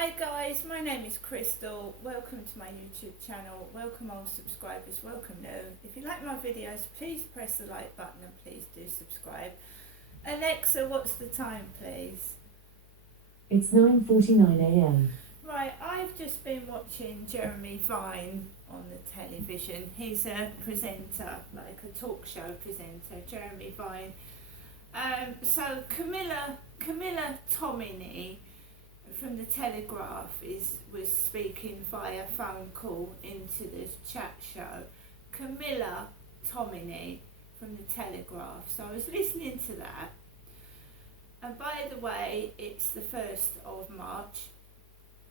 Hi guys, my name is Crystal. Welcome to my YouTube channel. Welcome old subscribers, welcome new. If you like my videos, please press the like button and please do subscribe. Alexa, what's the time please? It's 9:49 a.m. Right, I've just been watching Jeremy Vine on the television. He's a presenter, like a talk show presenter, Jeremy Vine. So Camilla Tominey from the Telegraph was speaking via phone call into the chat show. Camilla Tominey from the Telegraph. So I was listening to that. And by the way, it's the 1st of March.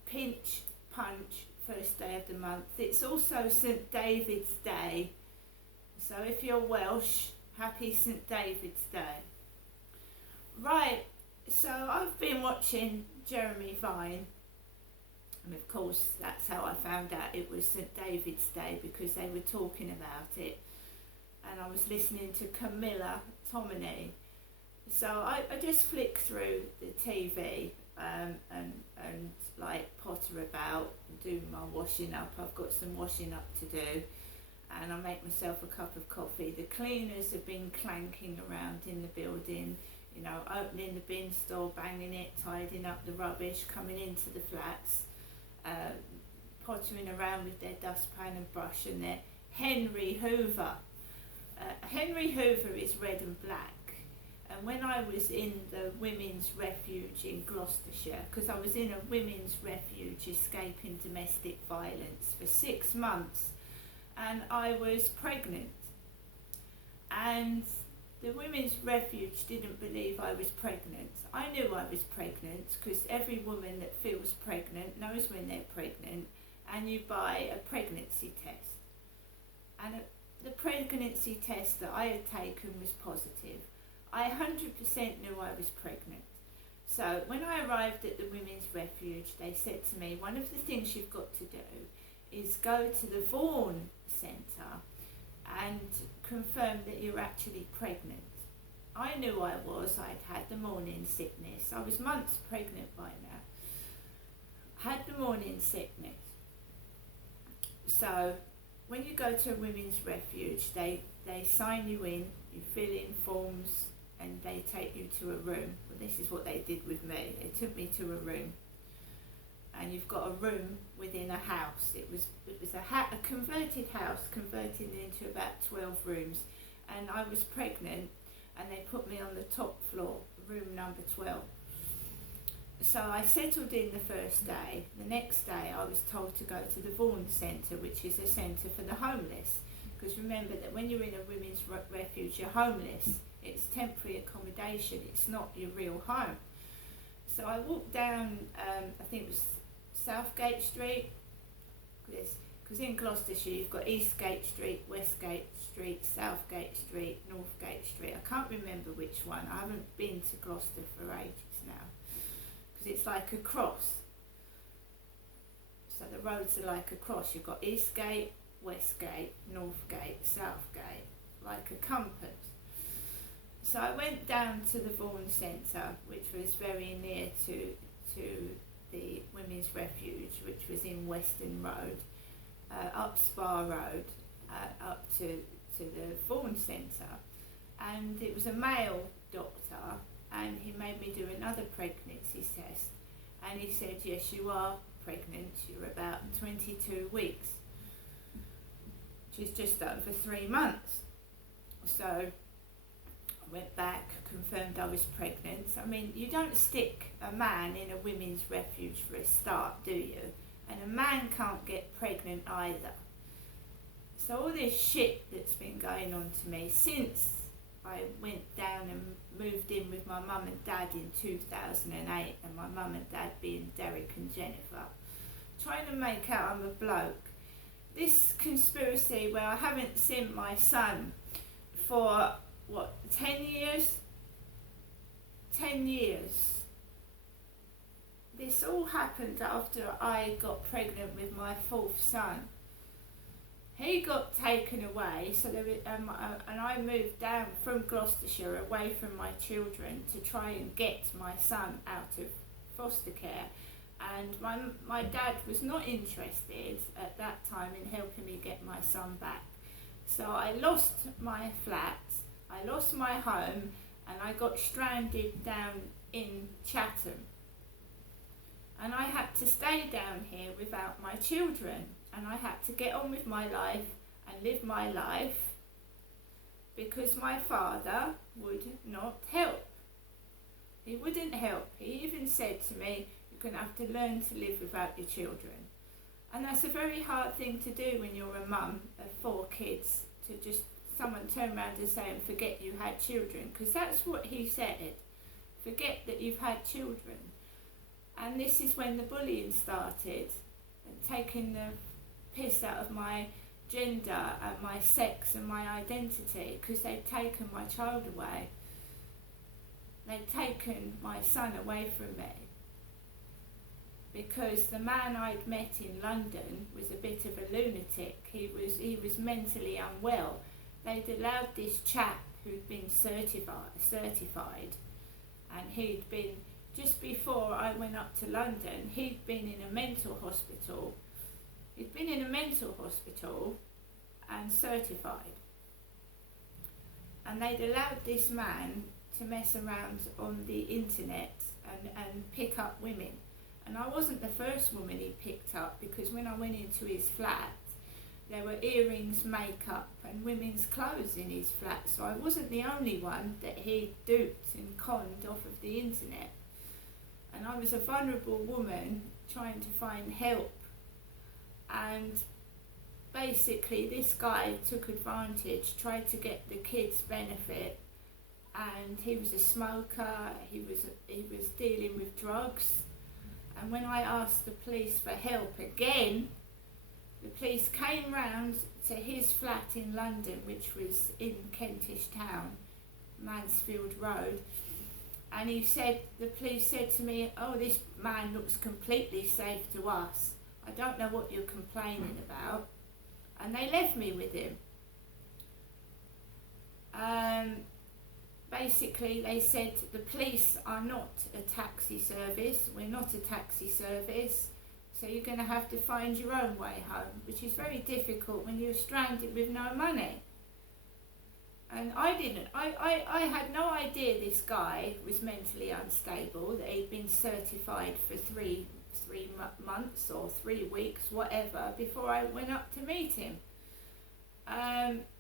Pinch, punch, first day of the month. It's also St David's Day. So if you're Welsh, happy St David's Day. Right, so I've been watching Jeremy Vine, and of course that's how I found out it was St David's Day, because they were talking about it, and I was listening to Camilla Tominey. So I just flick through the TV and like potter about and do my washing up. I've got some washing up to do, and I make myself a cup of coffee. The cleaners have been clanking around in the building, you know, opening the bin store, banging it, tidying up the rubbish, coming into the flats, pottering around with their dustpan and brush and their Henry Hoover. Henry Hoover is red and black. And when I was in the women's refuge in Gloucestershire, because I was in a women's refuge escaping domestic violence for 6 months, and I was pregnant, and the women's refuge didn't believe I was pregnant. I knew I was pregnant because every woman that feels pregnant knows when they're pregnant, and you buy a pregnancy test. And the pregnancy test that I had taken was positive. I 100% knew I was pregnant. So when I arrived at the women's refuge, they said to me, one of the things you've got to do is go to the Vaughan Centre and confirm that you're actually pregnant. I knew I was. I'd had the morning sickness. I was months pregnant by now. Had the morning sickness. So when you go to a women's refuge, they sign you in, you fill in forms, and they take you to a room. Well, this is what they did with me. They took me to a room, and you've got a room within a house. It was a converted house, converted into about 12 rooms, and I was pregnant, and they put me on the top floor, room number 12. So I settled in the first day. The next day I was told to go to the Vaughan Centre, which is a centre for the homeless, because remember that when you're in a women's refuge, you're homeless. It's temporary accommodation, it's not your real home. So I walked down, I think it was Southgate Street, because in Gloucestershire you've got Eastgate Street, Westgate Street, Southgate Street, Northgate Street. I can't remember which one. I haven't been to Gloucester for ages now, because it's like a cross. So the roads are like a cross. You've got Eastgate, Westgate, Northgate, Southgate, like a compass. So I went down to the Vaughan Centre, which was very near to the Women's Refuge, which was in Weston Road, up Spa Road, up to the Vaughan Centre. And it was a male doctor, and he made me do another pregnancy test. And he said, yes, you are pregnant, you're about 22 weeks, which is just over 3 months. So I went back, confirmed I was pregnant. I mean, you don't stick a man in a women's refuge for a start, do you? And a man can't get pregnant either. So all this shit that's been going on to me since I went down and moved in with my mum and dad in 2008, and my mum and dad being Derek and Jennifer, trying to make out I'm a bloke. This conspiracy where I haven't seen my son for 10 years? 10 years. This all happened after I got pregnant with my 4th son. He got taken away, so and I moved down from Gloucestershire away from my children to try and get my son out of foster care. and my dad was not interested at that time in helping me get my son back. So I lost my flat, I lost my home, and I got stranded down in Chatham. And I had to stay down here without my children, and I had to get on with my life and live my life because my father would not help. He wouldn't help. He even said to me, you're going to have to learn to live without your children. And that's a very hard thing to do when you're a mum of 4 kids, to just someone turn around and say, and forget you had children, because that's what he said. Forget that you've had children. And this is when the bullying started, and taking the piss out of my gender and my sex and my identity, because they'd taken my child away. They'd taken my son away from me because the man I'd met in London was a bit of a lunatic. He was mentally unwell. They'd allowed this chap who'd been certified, and he'd been, just before I went up to London, he'd been in a mental hospital. He'd been in a mental hospital and certified. And they'd allowed this man to mess around on the internet and pick up women. And I wasn't the first woman he picked up, because when I went into his flat, there were earrings, makeup and women's clothes in his flat. So I wasn't the only one that he duped and conned off of the internet. And I was a vulnerable woman trying to find help. And basically this guy took advantage, tried to get the kids' benefit, and he was a smoker, he was dealing with drugs. And when I asked the police for help again, the police came round to his flat in London, which was in Kentish Town, Mansfield Road, and the police said to me, oh, this man looks completely safe to us. I don't know what you're complaining about. And they left me with him. Basically, they said the police are not a taxi service. We're not a taxi service. So you're going to have to find your own way home, which is very difficult when you're stranded with no money. And I had no idea this guy was mentally unstable, that he'd been certified for three months or 3 weeks, whatever, before I went up to meet him.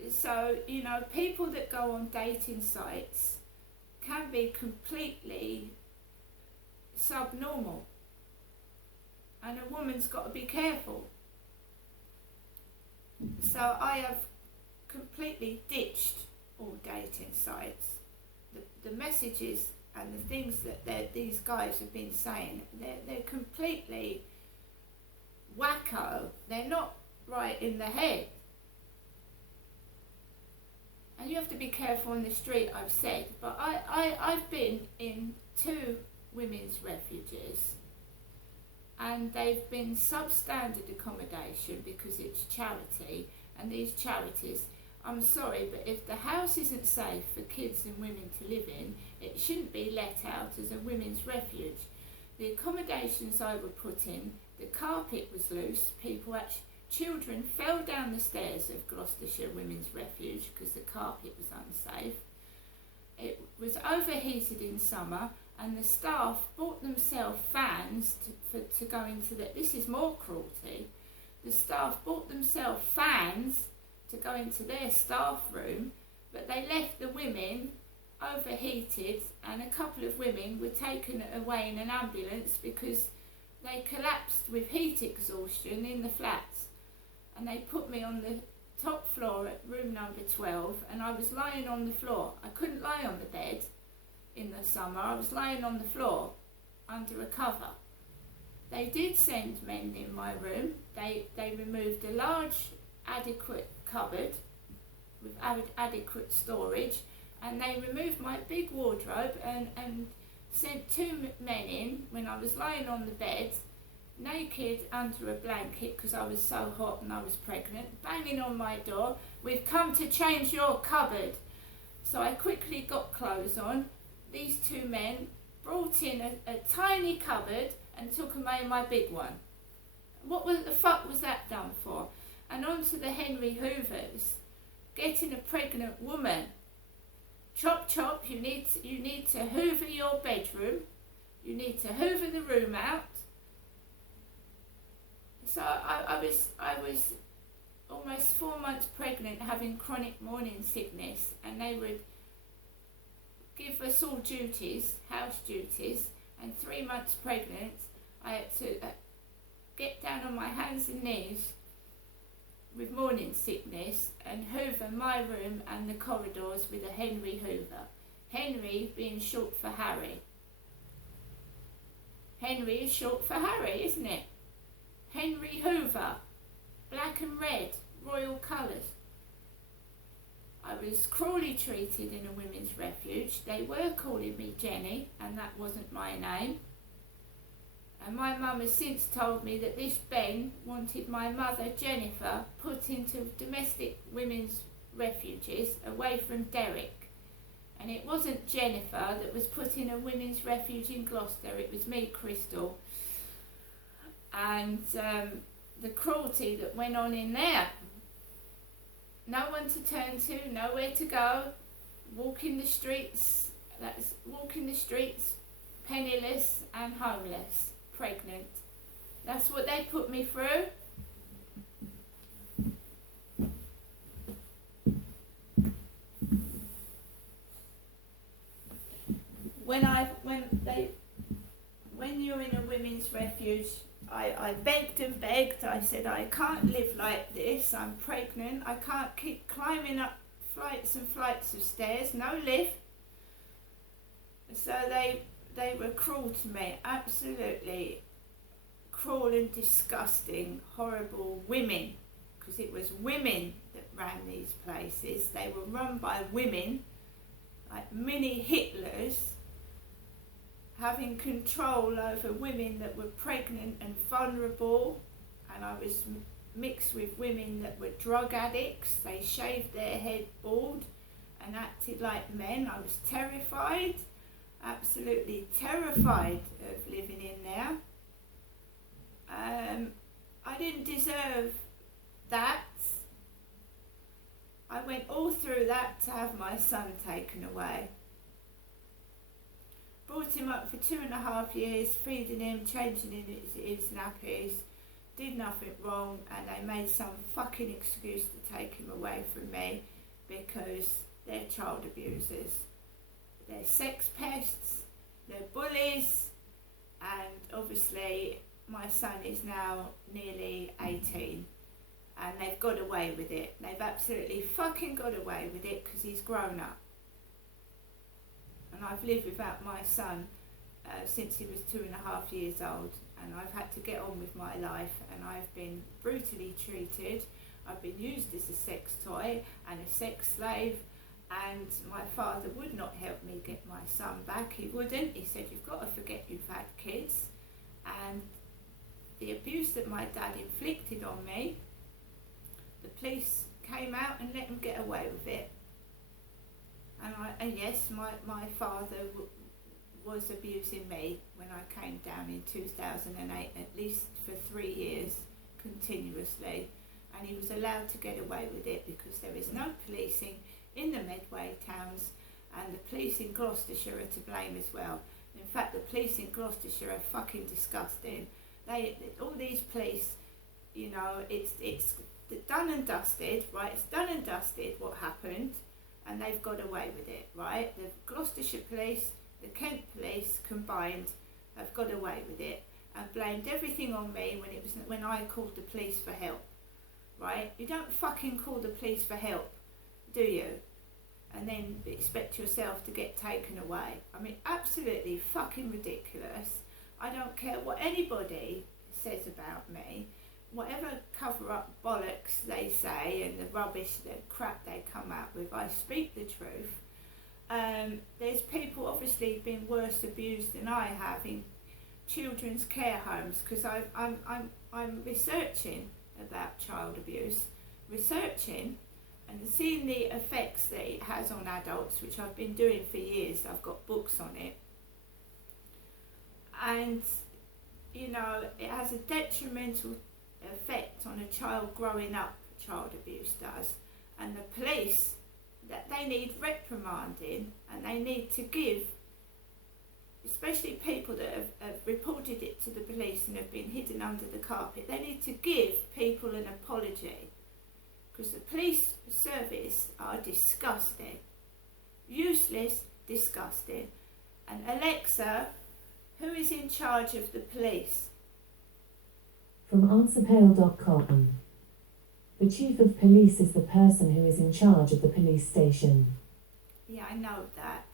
So, you know, people that go on dating sites can be completely subnormal. And a woman's got to be careful. So I have completely ditched all dating sites. The messages and the things that these guys have been saying, they're completely wacko. They're not right in the head. And you have to be careful on the street, I've said. But I've been in 2 women's refuges, and they've been substandard accommodation because it's charity, and these charities, I'm sorry, but if the house isn't safe for kids and women to live in, it shouldn't be let out as a women's refuge. The accommodations I were put in, the carpet was loose, children fell down the stairs of Gloucestershire Women's Refuge because the carpet was unsafe. It was overheated in summer, and the staff bought themselves fans to go into this is more cruelty. The staff bought themselves fans to go into their staff room, but they left the women overheated, and a couple of women were taken away in an ambulance because they collapsed with heat exhaustion in the flats. And they put me on the top floor at room number 12, and I was lying on the floor. I couldn't lie on the bed in the summer. I was lying on the floor under a cover. They did send men in my room. They removed a large, adequate cupboard with adequate storage, and they removed my big wardrobe and sent 2 men in when I was lying on the bed, naked under a blanket because I was so hot and I was pregnant, banging on my door, we've come to change your cupboard. So I quickly got clothes on. These 2 men brought in a tiny cupboard, and took away my big one. What the fuck was that done for? And on to the Henry Hoovers, getting a pregnant woman. Chop chop, you need to hoover your bedroom, you need to hoover the room out. So I was almost 4 months pregnant, having chronic morning sickness, and they would give us all duties, house duties, and 3 months pregnant I had to get down on my hands and knees with morning sickness and hoover my room and the corridors with a Henry Hoover. Henry being short for Harry. Henry is short for Harry, isn't it? Henry Hoover, black and red, royal colours. I was cruelly treated in a women's refuge. They were calling me Jenny, and that wasn't my name. And my mum has since told me that this Ben wanted my mother Jennifer put into domestic women's refuges away from Derek. And it wasn't Jennifer that was put in a women's refuge in Gloucester, it was me, Crystal. And the cruelty that went on in there. No one to turn to, nowhere to go, walking the streets, penniless and homeless, pregnant. That's what they put me through. When you're in a women's refuge, I begged and begged. I said, I can't live like this. I'm pregnant. I can't keep climbing up flights and flights of stairs. No lift. So they were cruel to me. Absolutely cruel and disgusting, horrible women. Because it was women that ran these places. They were run by women, like mini Hitlers, having control over women that were pregnant and vulnerable. And I was mixed with women that were drug addicts. They shaved their head bald and acted like men. I was terrified, absolutely terrified of living in there. I didn't deserve that. I went all through that to have my son taken away. Brought him up for 2.5 years, feeding him, changing his nappies, did nothing wrong, and they made some fucking excuse to take him away from me because they're child abusers. They're sex pests, they're bullies, and obviously my son is now nearly 18 and they've got away with it. They've absolutely fucking got away with it because he's grown up. And I've lived without my son since he was 2.5 years old, and I've had to get on with my life, and I've been brutally treated. I've been used as a sex toy and a sex slave, and my father would not help me get my son back. He wouldn't. He said, you've got to forget you've had kids. And the abuse that my dad inflicted on me, the police came out and let him get away with it. And yes, my father was abusing me when I came down in 2008, at least for 3 years continuously, and he was allowed to get away with it because there is no policing in the Medway towns, and the police in Gloucestershire are to blame as well. In fact, the police in Gloucestershire are fucking disgusting. All these police, you know, it's done and dusted, right? It's done and dusted what happened, and they've got away with it, right? The Gloucestershire police, the Kent police combined have got away with it and blamed everything on me when I called the police for help, right? You don't fucking call the police for help, do you? And then expect yourself to get taken away. I mean, absolutely fucking ridiculous. I don't care what anybody says about me, whatever cover-up bollocks they say and the rubbish, the crap they come out with, I speak the truth. There's people obviously been worse abused than I have in children's care homes, because I'm researching about child abuse, and seeing the effects that it has on adults, which I've been doing for years. I've got books on it. And, you know, it has a detrimental effect on a child growing up, child abuse does, and the police, that they need reprimanding, and they need to give, especially people that have reported it to the police and have been hidden under the carpet, they need to give people an apology, because the police service are disgusting, useless, disgusting. And Alexa, who is in charge of the police? From answerpale.com. The chief of police is the person who is in charge of the police station. Yeah, I know that.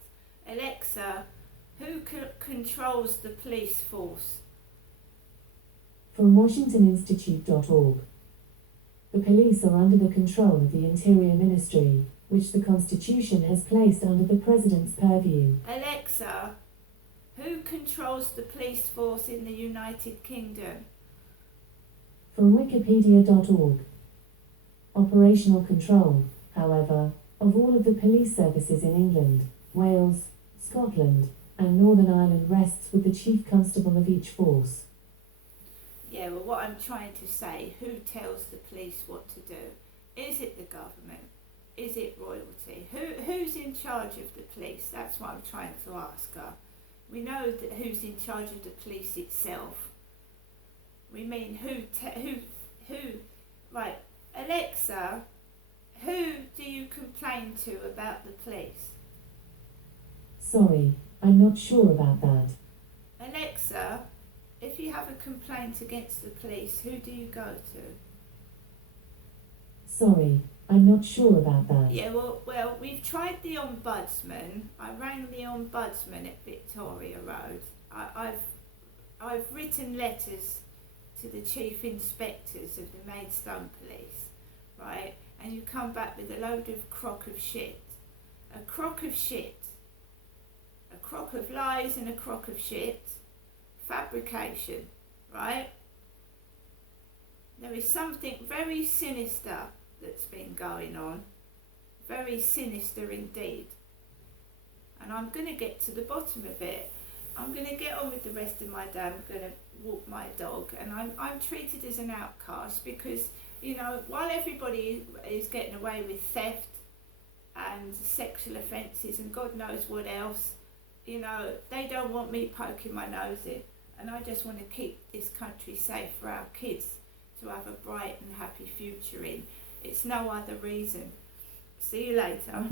Alexa, who controls the police force? From WashingtonInstitute.org. The police are under the control of the Interior Ministry, which the Constitution has placed under the President's purview. Alexa, who controls the police force in the United Kingdom? From Wikipedia.org. Operational control, however, of all of the police services in England, Wales, Scotland, and Northern Ireland rests with the Chief Constable of each force. Yeah, well, what I'm trying to say, who tells the police what to do? Is it the government? Is it royalty? Who's in charge of the police? That's what I'm trying to ask her. We know that who's in charge of the police itself. We mean who? Right, Alexa, who do you complain to about the police? Sorry, I'm not sure about that. Alexa, if you have a complaint against the police, who do you go to? Sorry, I'm not sure about that. Yeah, well, we've tried the Ombudsman. I rang the Ombudsman at Victoria Road. I've written letters to the chief inspectors of the Maidstone Police, right? And you come back with a load of crock of shit. A crock of shit. A crock of lies and a crock of shit. Fabrication, right? There is something very sinister that's been going on. Very sinister indeed. And I'm going to get to the bottom of it. I'm going to get on with the rest of my day. I'm going to walk my dog. And I'm treated as an outcast because, you know, while everybody is getting away with theft and sexual offences and God knows what else, you know, they don't want me poking my nose in. And I just want to keep this country safe for our kids to have a bright and happy future in. It's no other reason. See you later.